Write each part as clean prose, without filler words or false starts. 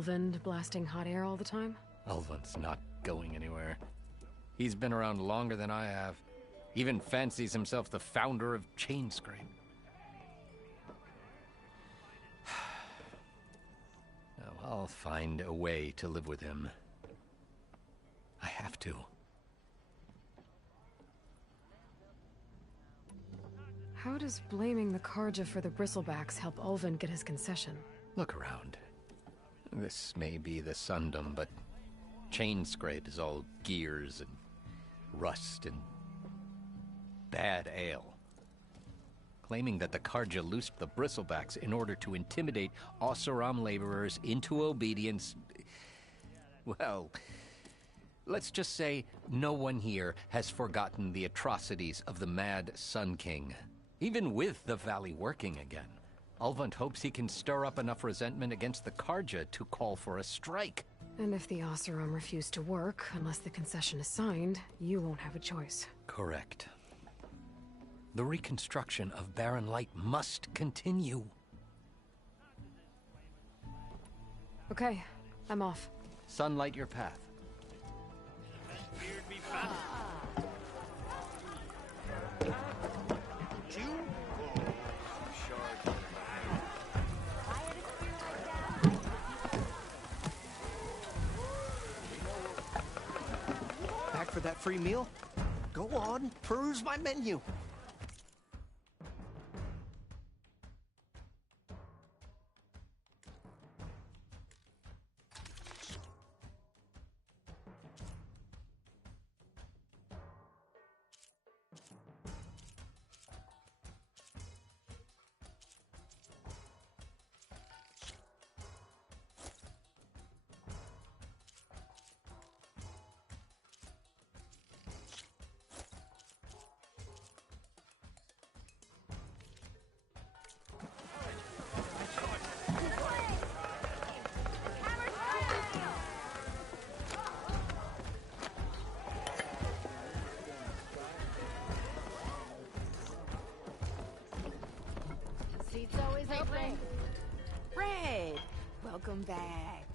Ulvund blasting hot air all the time? Ulvund's not going anywhere. He's been around longer than I have. Even fancies himself the founder of Chainscrape. No, I'll find a way to live with him. I have to. How does blaming the Karja for the Bristlebacks help Ulvund get his concession? Look around. This may be the Sundom, but Chainscrape is all gears and rust and bad ale. Claiming that the Karja loosed the Bristlebacks in order to intimidate Oseram laborers into obedience... Well, let's just say no one here has forgotten the atrocities of the Mad Sun King. Even with the Valley working again, Ulvund hopes he can stir up enough resentment against the Karja to call for a strike. And if the Oseram refuse to work, unless the concession is signed, you won't have a choice. Correct. The reconstruction of Barren Light must continue. Okay, I'm off. Sunlight your path. Back for that free meal? Go on, peruse my menu. Seat's always open. Red, welcome back.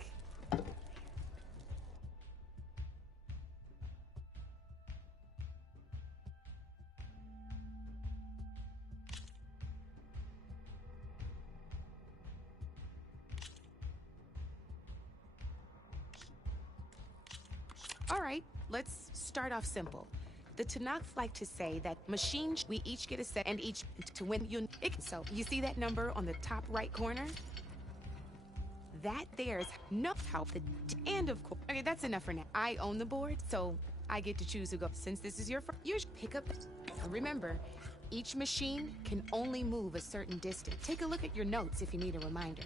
All right, let's start off simple. The Tanakh like to say that machines, we each get a set, and each to win you. So you see that number on the top right corner? That there's no help. And of course, okay, that's enough for now. I own the board, so I get to choose who goes. Since this is your first, you should pick up. Remember, each machine can only move a certain distance. Take a look at your notes if you need a reminder.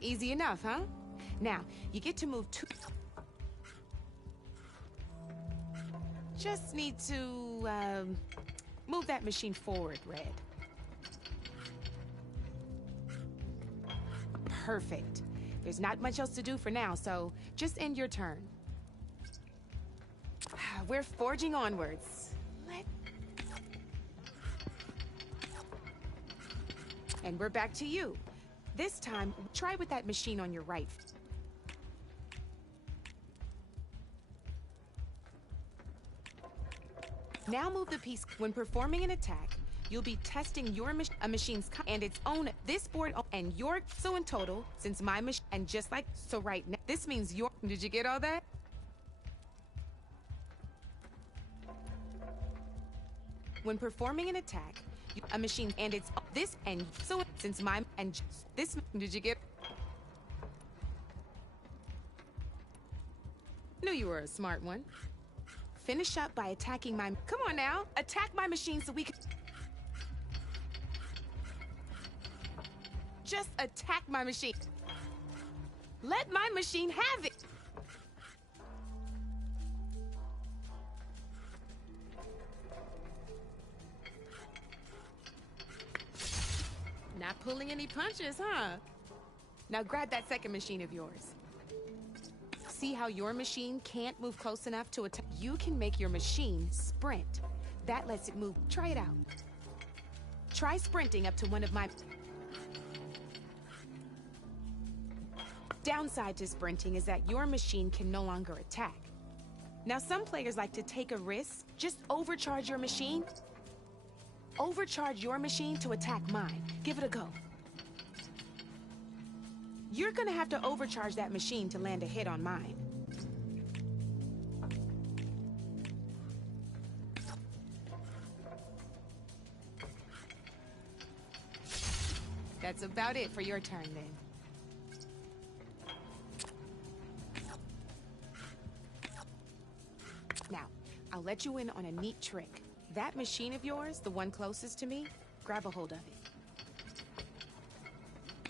Easy enough, huh? Now, you get to move two. Just need to, move that machine forward, Red. Perfect. There's not much else to do for now, so just end your turn. We're forging onwards. And we're back to you. This time, try with that machine on your right. Now move the piece. When performing an attack, you'll be testing your machine's and its own this board and your so in total, since my machine and just like so right now, this means your. Did you get all that? When performing an attack, a machine and its this and so since my and this. Did you get? Knew you were a smart one. Finish up by attacking my... Come on now! Attack my machine so we can... Just attack my machine. Let my machine have it! Not pulling any punches, huh? Now grab that second machine of yours. See how your machine can't move close enough to attack? You can make your machine sprint. That lets it move. Try it out. Try sprinting up to one of my... Downside to sprinting is that your machine can no longer attack. Now, some players like to take a risk. Just overcharge your machine. Overcharge your machine to attack mine. Give it a go. You're gonna have to overcharge that machine to land a hit on mine. That's about it for your turn, then. Now, I'll let you in on a neat trick. That machine of yours, the one closest to me, grab a hold of it.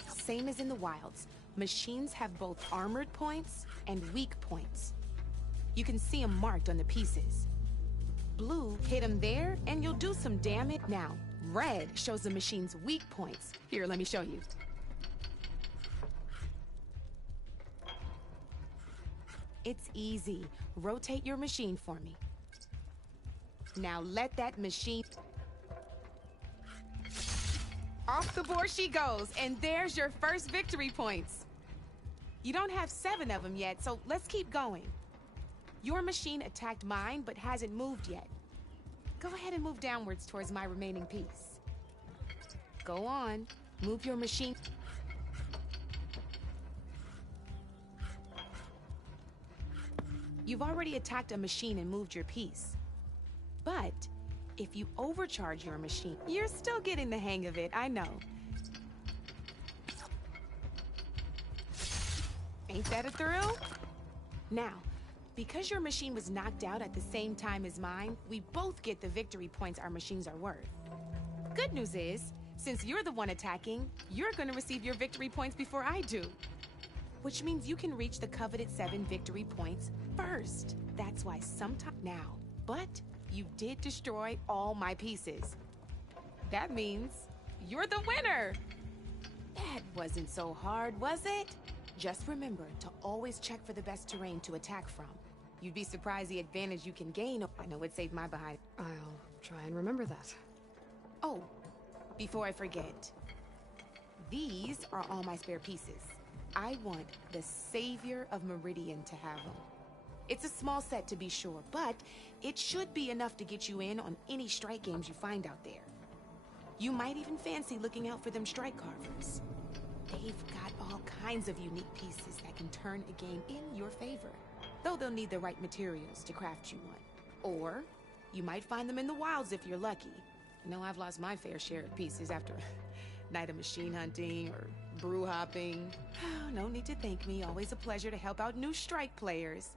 Same as in the wilds, machines have both armored points and weak points. You can see them marked on the pieces. Blue, hit them there, and you'll do some damage. Now, red shows the machine's weak points. Here, let me show you. It's easy. Rotate your machine for me. Now let that machine... Off the board she goes, and there's your first victory points. You don't have 7 of them yet, so let's keep going. Your machine attacked mine, but hasn't moved yet. Go ahead and move downwards towards my remaining piece. Go on, move your machine. You've already attacked a machine and moved your piece. But if you overcharge your machine, you're still getting the hang of it, I know. Ain't that a thrill? Now, because your machine was knocked out at the same time as mine, we both get the victory points our machines are worth. Good news is, since you're the one attacking, you're gonna receive your victory points before I do. Which means you can reach the coveted 7 victory points first. That's why sometime now. But you did destroy all my pieces. That means you're the winner. That wasn't so hard, was it? Just remember to always check for the best terrain to attack from. You'd be surprised the advantage you can gain. I know it saved my behind. I'll try and remember that. Oh, before I forget, these are all my spare pieces. I want the Savior of Meridian to have them. It's a small set to be sure, but it should be enough to get you in on any strike games you find out there. You might even fancy looking out for them strike carvers. They've got all kinds of unique pieces that can turn a game in your favor, though they'll need the right materials to craft you one. Or you might find them in the wilds if you're lucky. You know, I've lost my fair share of pieces after a night of machine hunting or brew hopping. No need to thank me. Always a pleasure to help out new strike players.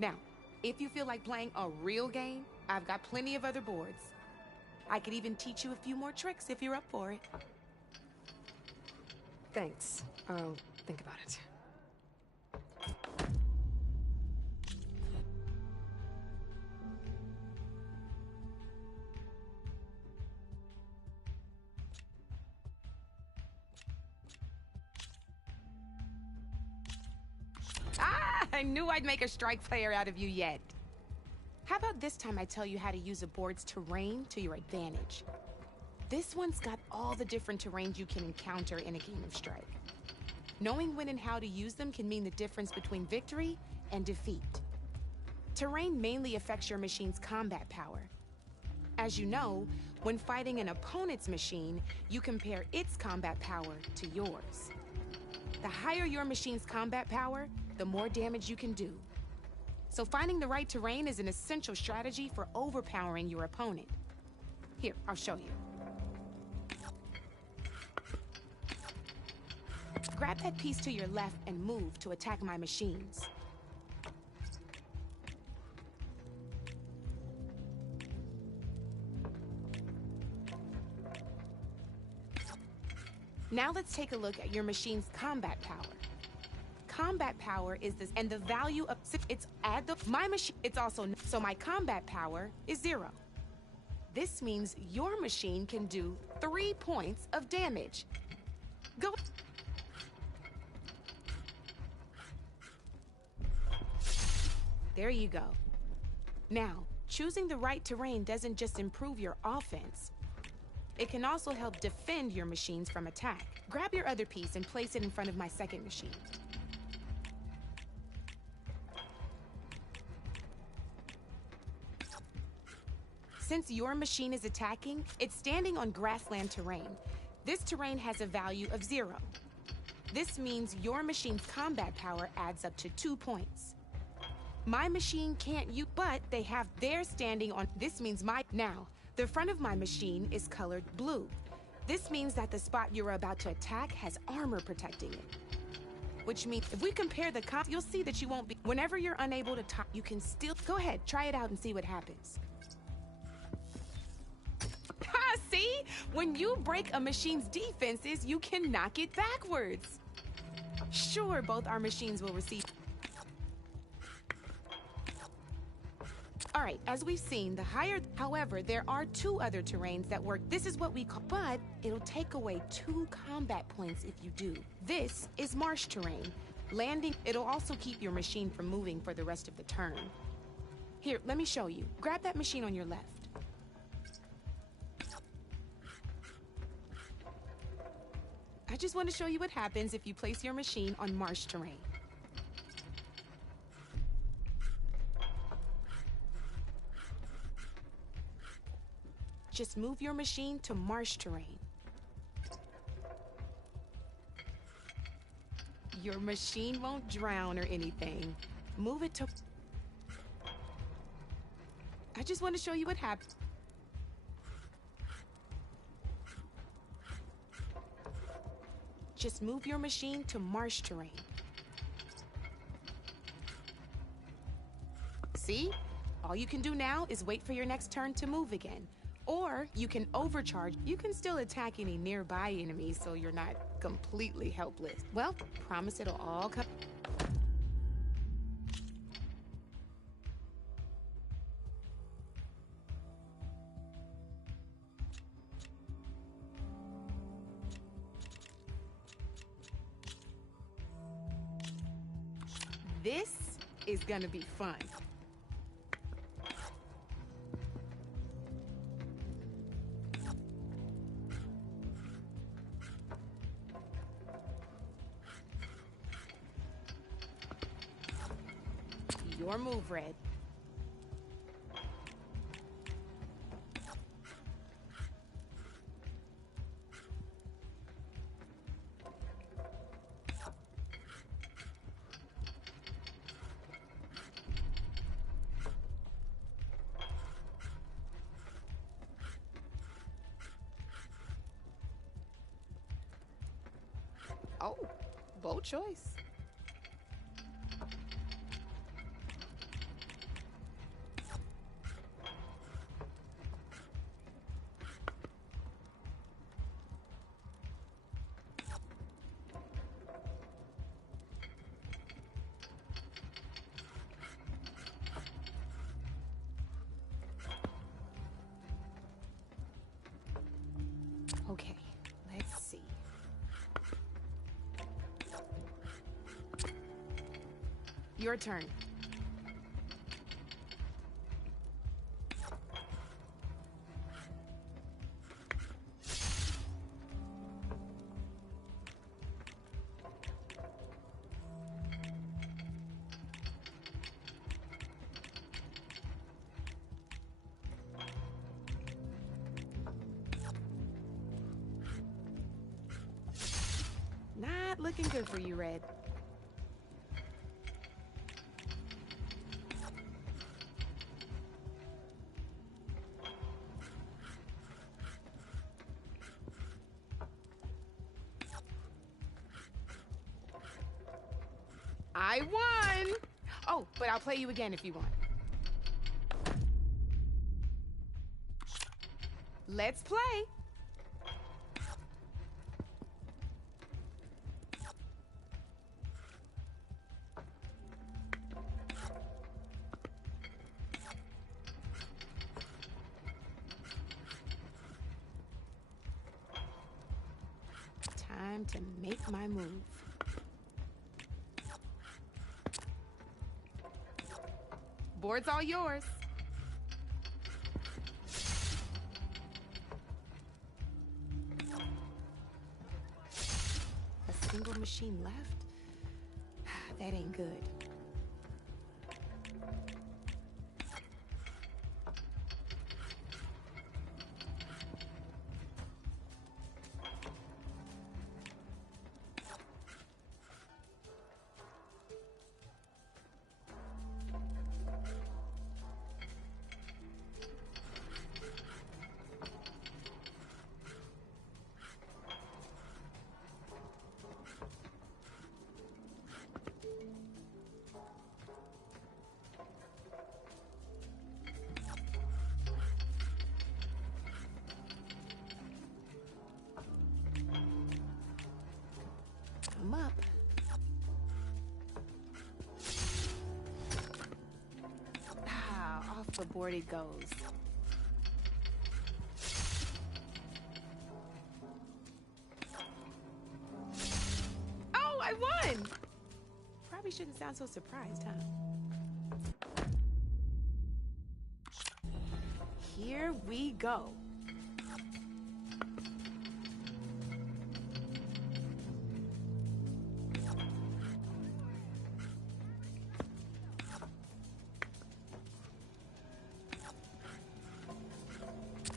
Now, if you feel like playing a real game, I've got plenty of other boards. I could even teach you a few more tricks if you're up for it. Thanks. I'll think about it. I knew I'd make a strike player out of you yet. How about this time I tell you how to use a board's terrain to your advantage? This one's got all the different terrains you can encounter in a game of Strike. Knowing when and how to use them can mean the difference between victory and defeat. Terrain mainly affects your machine's combat power. As you know, when fighting an opponent's machine, you compare its combat power to yours. The higher your machine's combat power, the more damage you can do. So finding the right terrain is an essential strategy for overpowering your opponent. Here, I'll show you. Grab that piece to your left and move to attack my machines. Now let's take a look at your machine's combat power. Combat power is this, and the value of it's add the my machine. It's also so my combat power is 0. This means your machine can do 3 points of damage. Go. There you go. Now, choosing the right terrain doesn't just improve your offense. It can also help defend your machines from attack. Grab your other piece and place it in front of my second machine. Since your machine is attacking, it's standing on grassland terrain. This terrain has a value of 0. This means your machine's combat power adds up to 2 points. My machine can't use, but they're standing on, this means now, the front of my machine is colored blue. This means that the spot you're about to attack has armor protecting it. Which means if we compare the you'll see that you won't be, whenever you're unable to talk, you can still, go ahead, try it out and see what happens. See? When you break a machine's defenses, you can knock it backwards. Sure, both our machines will receive. All right, as we've seen, however, there are 2 other terrains that work. This is what we call, but it'll take away 2 combat points if you do. This is marsh terrain. Landing, it'll also keep your machine from moving for the rest of the turn. Here, let me show you. Grab that machine on your left. I just want to show you what happens if you place your machine on marsh terrain. Just move your machine to marsh terrain. Your machine won't drown or anything. Move it to... I just want to show you what happens. Just move your machine to marsh terrain. See? All you can do now is wait for your next turn to move again. Or you can overcharge. You can still attack any nearby enemies so you're not completely helpless. Well, promise it'll all come. This is gonna be fun. Your move, Red. Oh, bold choice. Okay, let's see. Your turn. Not looking good for you, Red. I won! Oh, but I'll play you again if you want. Let's play! Time to make my move. Board's all yours. single machine left? That ain't good. I'm up. Off the board it goes. Oh, I won! Probably shouldn't sound so surprised, huh? Here we go.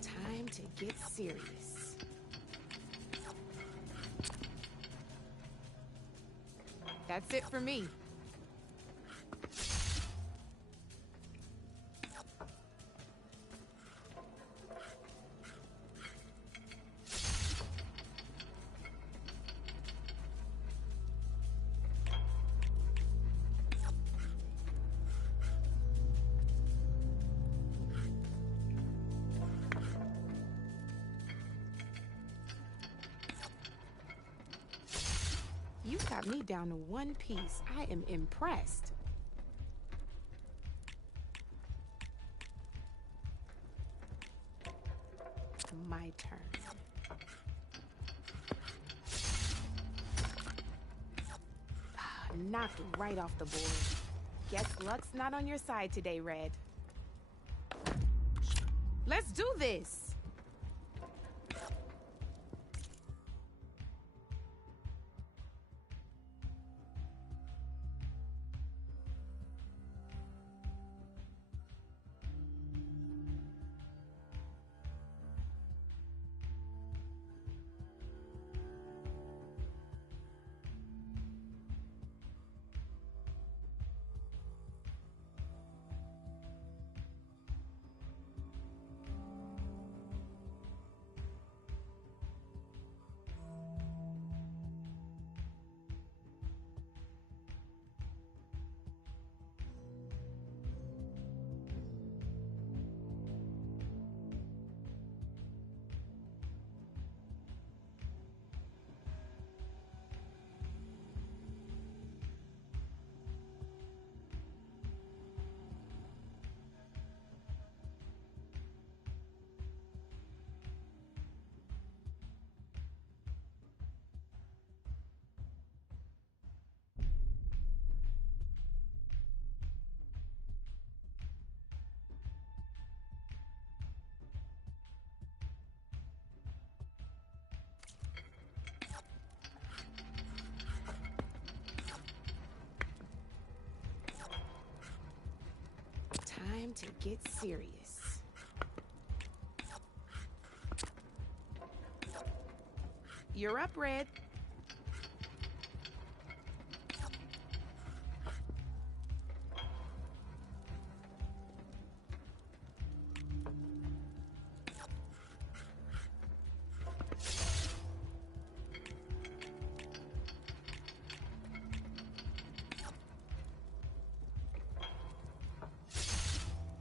Time to get serious. That's it for me. You got me down to one piece. I am impressed. My turn. Knocked right off the board. Guess luck's not on your side today, Red. Let's do this! Time to get serious. You're up, Red.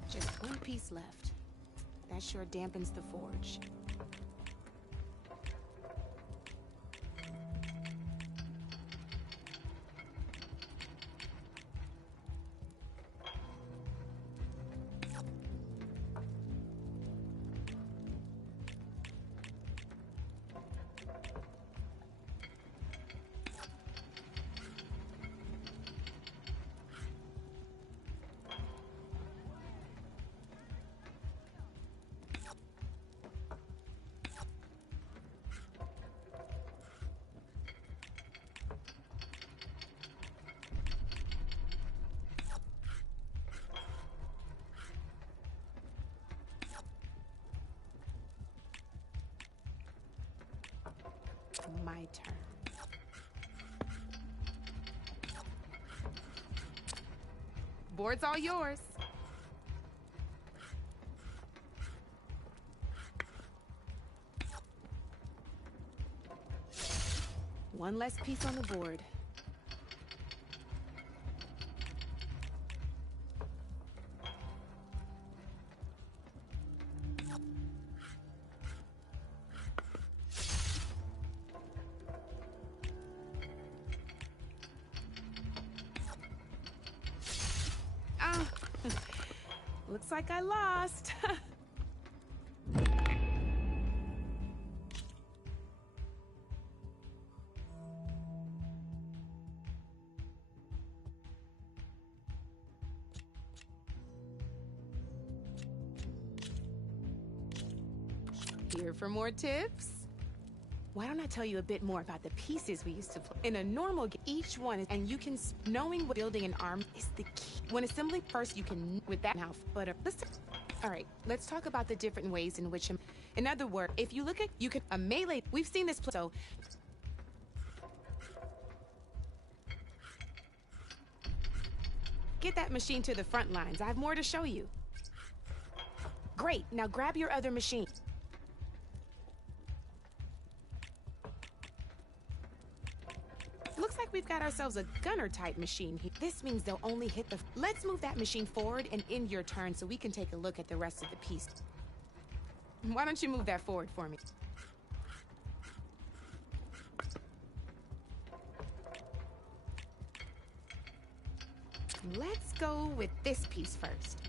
Just one piece left. That sure dampens the forge. my turn. Board's all yours. One less piece on the board. Ah, looks like I lost. Here for more tips? Why don't I tell you a bit more about the pieces we used to play? In a normal game, each one is, and you can, knowing what building an arm is the key. When assembling first, you can, with that now, but listen. All right, let's talk about the different ways in which, in other words, if you look at, you can, a melee, we've seen this, so. Get that machine to the front lines. I have more to show you. Great, now grab your other machine. Looks like we've got ourselves a gunner-type machine here. This means they'll only hit the... Let's move that machine forward and end your turn so we can take a look at the rest of the piece. Why don't you move that forward for me? Let's go with this piece first.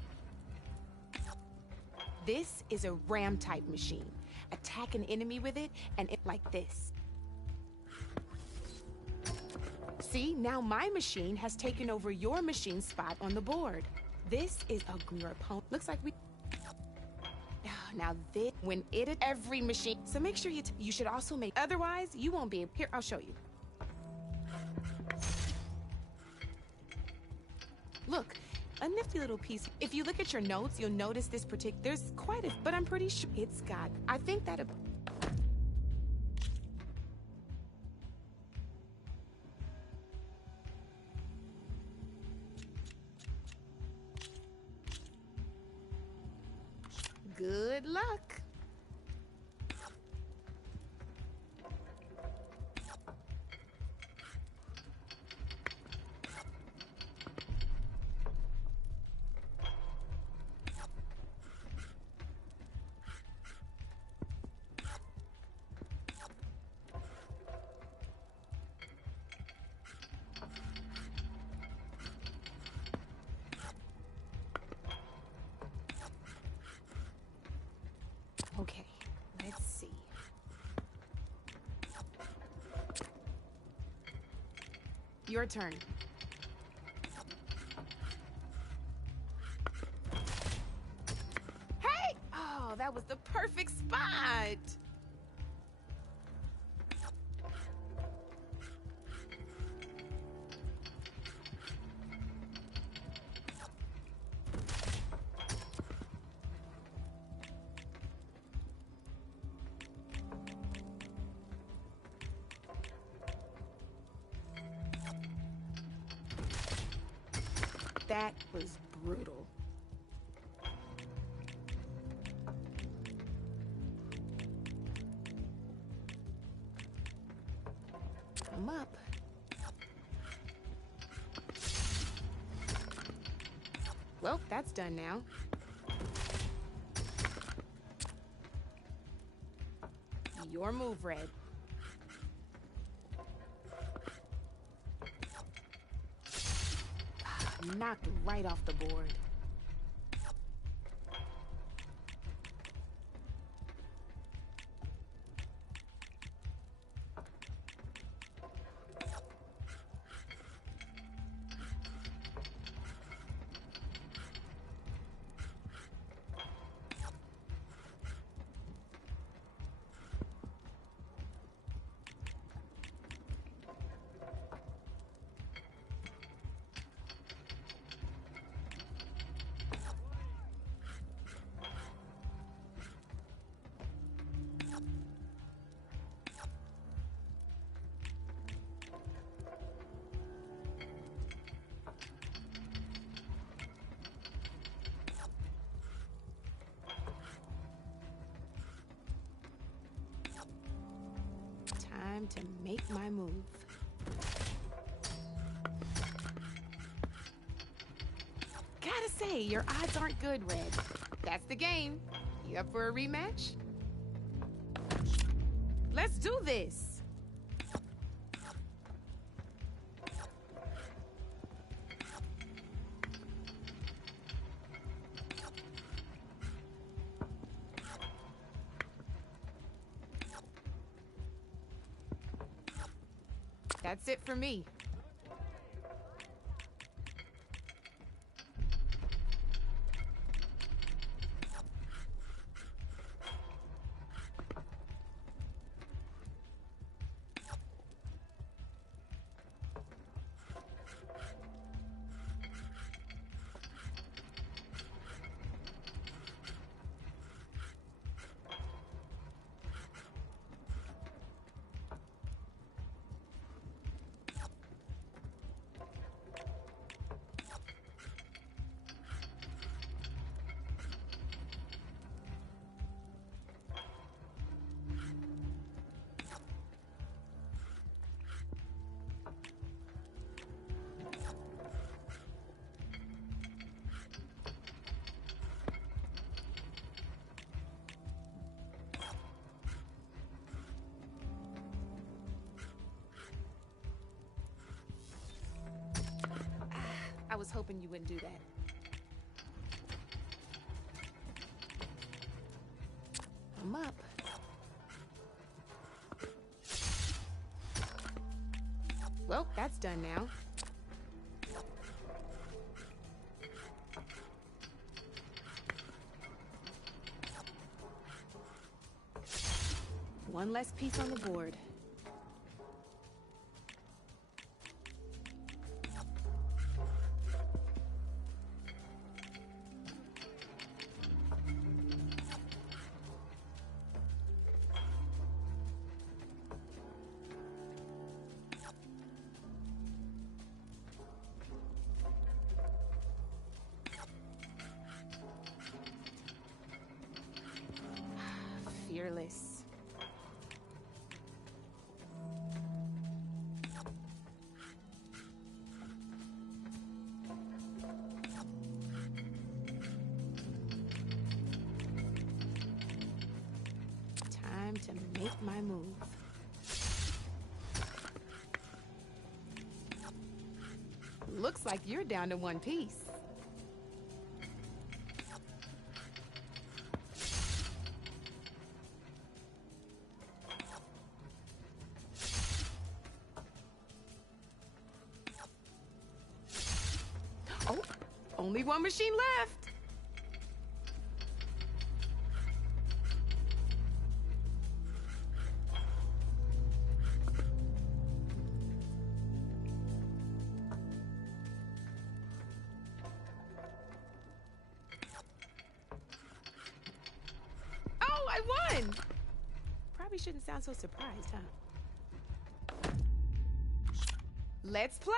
This is a ram-type machine. Attack an enemy with it, and it like this. See, now my machine has taken over your machine's spot on the board. This is a your opponent. Looks like we... Now this, when it every machine, so make sure you should also make, otherwise you won't be able, here, I'll show you. Look, a nifty little piece. If you look at your notes, you'll notice this particular, there's quite a, but I'm pretty sure it's got, I think that good luck. Okay, let's see. Your turn. Hey! Oh, that was the perfect spot! That was brutal. I'm up. Well, that's done now. Your move, Red. Knocked right off the board. Time to make my move. Gotta say, your odds aren't good, Red. That's the game. You up for a rematch? Let's do this! That's it for me. I was hoping you wouldn't do that. I'm up. Well, that's done now. One less piece on the board. Fearless. Time to make my move. Looks like you're down to one piece. Oh, only one machine left. Oh, I won! Probably shouldn't sound so surprised, huh? Let's play.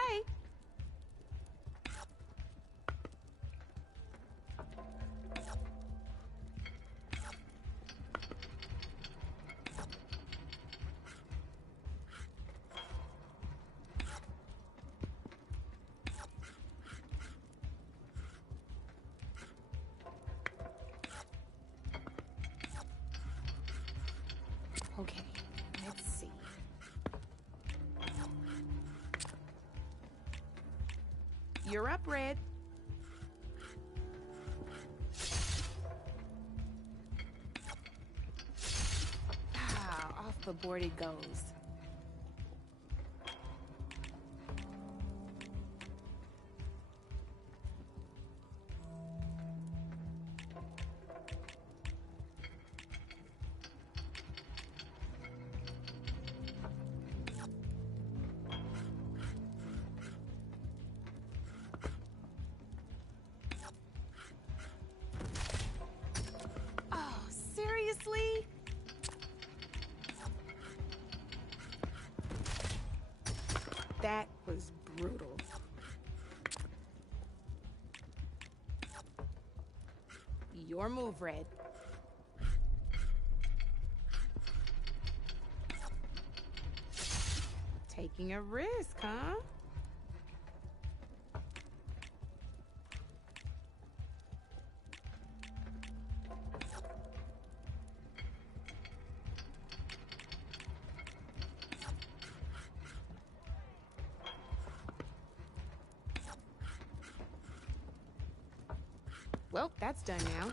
Okay, let's see. You're up, Red. Ah, off the board it goes. Oh, seriously? That was brutal. Your move, Red. Taking a risk, huh? Well, that's done now.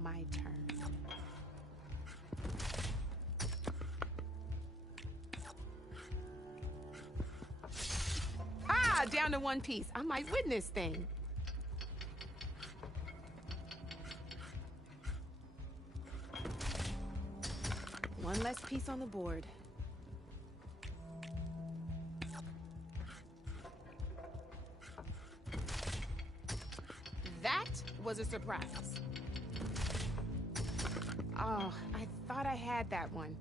My turn. Ah, down to one piece. I might win this thing. One less piece on the board. That was a surprise. Oh, I thought I had that one.